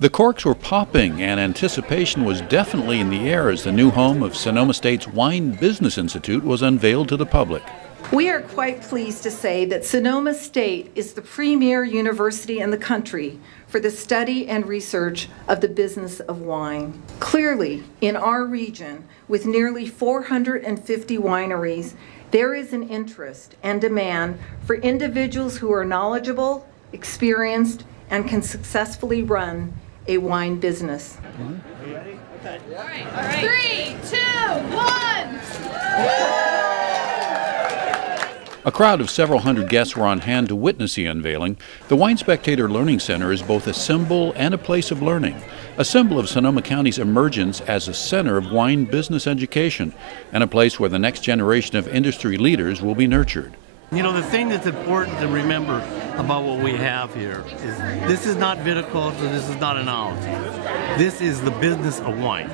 The corks were popping and anticipation was definitely in the air as the new home of Sonoma State's Wine Business Institute was unveiled to the public. We are quite pleased to say that Sonoma State is the premier university in the country for the study and research of the business of wine. Clearly, in our region, with nearly 450 wineries, there is an interest and demand for individuals who are knowledgeable, experienced, and can successfully run a wine business. You ready? Okay. All right. 3, 2, 1. A crowd of several hundred guests were on hand to witness the unveiling. The Wine Spectator Learning Center is both a symbol and a place of learning, a symbol of Sonoma County's emergence as a center of wine business education, and a place where the next generation of industry leaders will be nurtured. You know, the thing that's important to remember about what we have here is this is not viticulture, this is not enology. This is the business of wine.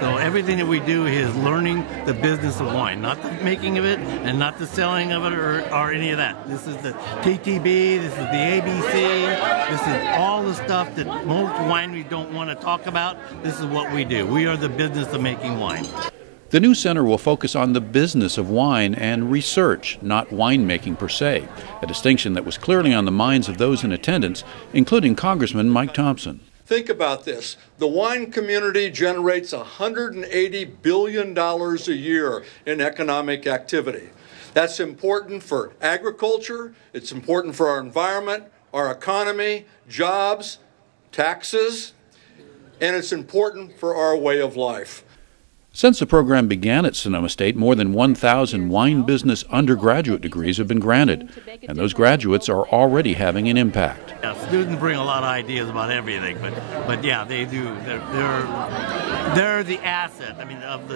So everything that we do is learning the business of wine, not the making of it and not the selling of it or any of that. This is the TTB, this is the ABC, this is all the stuff that most wineries don't want to talk about. This is what we do. We are the business of making wine. The new center will focus on the business of wine and research, not winemaking per se, a distinction that was clearly on the minds of those in attendance, including Congressman Mike Thompson. Think about this. The wine community generates $180 billion a year in economic activity. That's important for agriculture, it's important for our environment, our economy, jobs, taxes, and it's important for our way of life. Since the program began at Sonoma State, more than 1,000 wine business undergraduate degrees have been granted, and those graduates are already having an impact. Yeah, students bring a lot of ideas about everything, but yeah, they do. They're the asset. I mean, of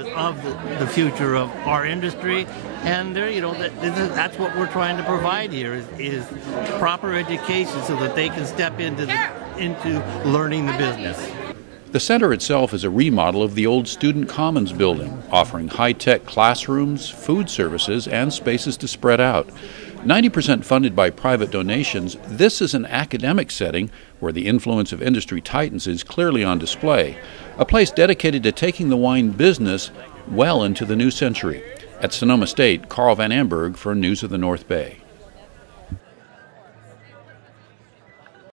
the future of our industry, and they're, you know, that's what we're trying to provide here is proper education so that they can step into learning the business. The center itself is a remodel of the old Student Commons building, offering high-tech classrooms, food services, and spaces to spread out. 90% funded by private donations, this is an academic setting where the influence of industry titans is clearly on display, a place dedicated to taking the wine business well into the new century. At Sonoma State, Carl Van Amberg for News of the North Bay.